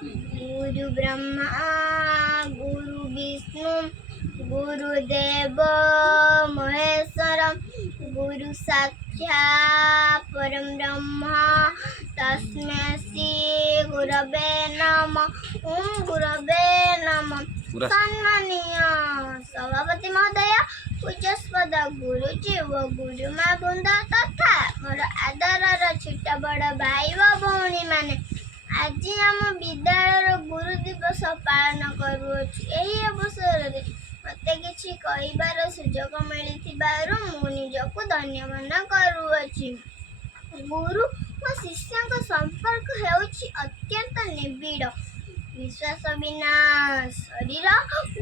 गुरु ब्रह्मा गुरु विष्णु गुरुदेव महेश्वर गुरु साक्षात् परम ब्रह्म तस्मै श्री गुरवे नमः। ओम गुरवे नमः। सम्मानीय सभापति महोदय, पूज्यस्पद गुरुजी व गुरुमा बृंद तथा मोर आदरर छोट बड़ भाई व भौणी माने आज आम विद्यालय गुरु दिवस पालन करुअछु। एही अवसर रे मते किछि कहिबार सुजोग मिलिथिबारु मु निजकु धन्यवाद करुअछि। गुरु व शिष्यक संपर्क हेउछि अत्यंत निबिड़। विश्वास बिना शरीर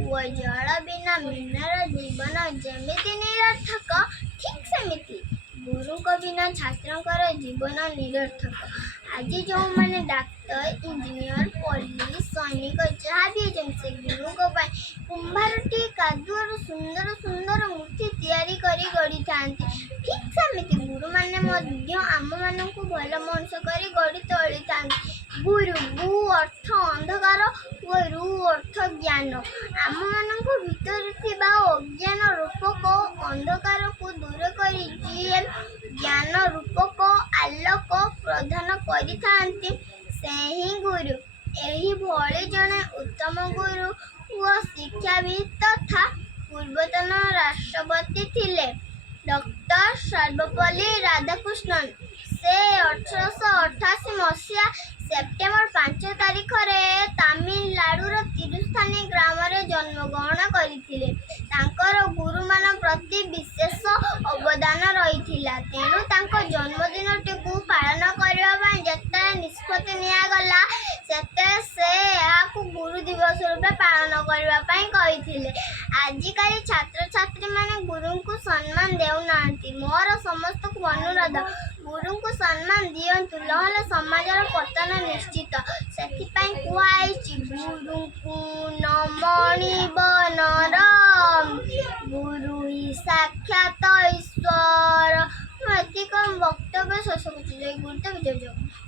व जल बिना मीनार जीवन जेमिति निरर्थक ठीक सेमिति गुरु को बिना छात्रंकर जीवन निरर्थक। आज जो माने डाक्टर इंजीनियर पुलिस सैनिक जहाँ भी से गुरु को कुंभारटी कादुआर सुंदर सुंदर मूर्ति तैयारी करी गढ़ी थांती। ठीक सेमिति गुरु माने मध्य आम मानकु भल मनुष्य करी गढ़ी तोली थांती। गुरु गु अर्थ अंधकार व रु अर्थ ज्ञान। आम मानकु भीतर थिबा अज्ञान रूपक अंधकार को दूर करी जिए ज्ञान रूपक आलोक प्रदान करिथांती से ही गुरु। एही भली जने उत्तम गुरु व शिक्षाविद तथा पूर्वतन राष्ट्रपति थिले डॉक्टर सर्वपल्ली राधाकृष्णन। से 1888 मसीहा सेप्टेम्बर 5 तारिख रे तमिलनाडुर तिरुस्थानी ग्राम रे जन्मग्रहण करथिले। तांकर गुरु मान प्रति विशेष अवदान रहिथिला। तेणु तांको जन्मदिनटी को पालन करबा पय जत्ता निष्पत्ति निया गला सेते से आकु गुरु दिवस रूपे पालन करबा पय कहिथिले। आजिकाली छात्र छात्री माने गुरु को सम्मान देउ नांती। मोर समस्त को अनुरोध गुरु को सम्मान दियंतु नहले समाजर पतन निश्चित। सेथिपय कुआइछि गुरु को नमणि बनरम गुरु ही साक्षात ईश्वर। मैं कम वक्तव्य शेष करछि। जय गुरुदेव जय जगन्नाथ।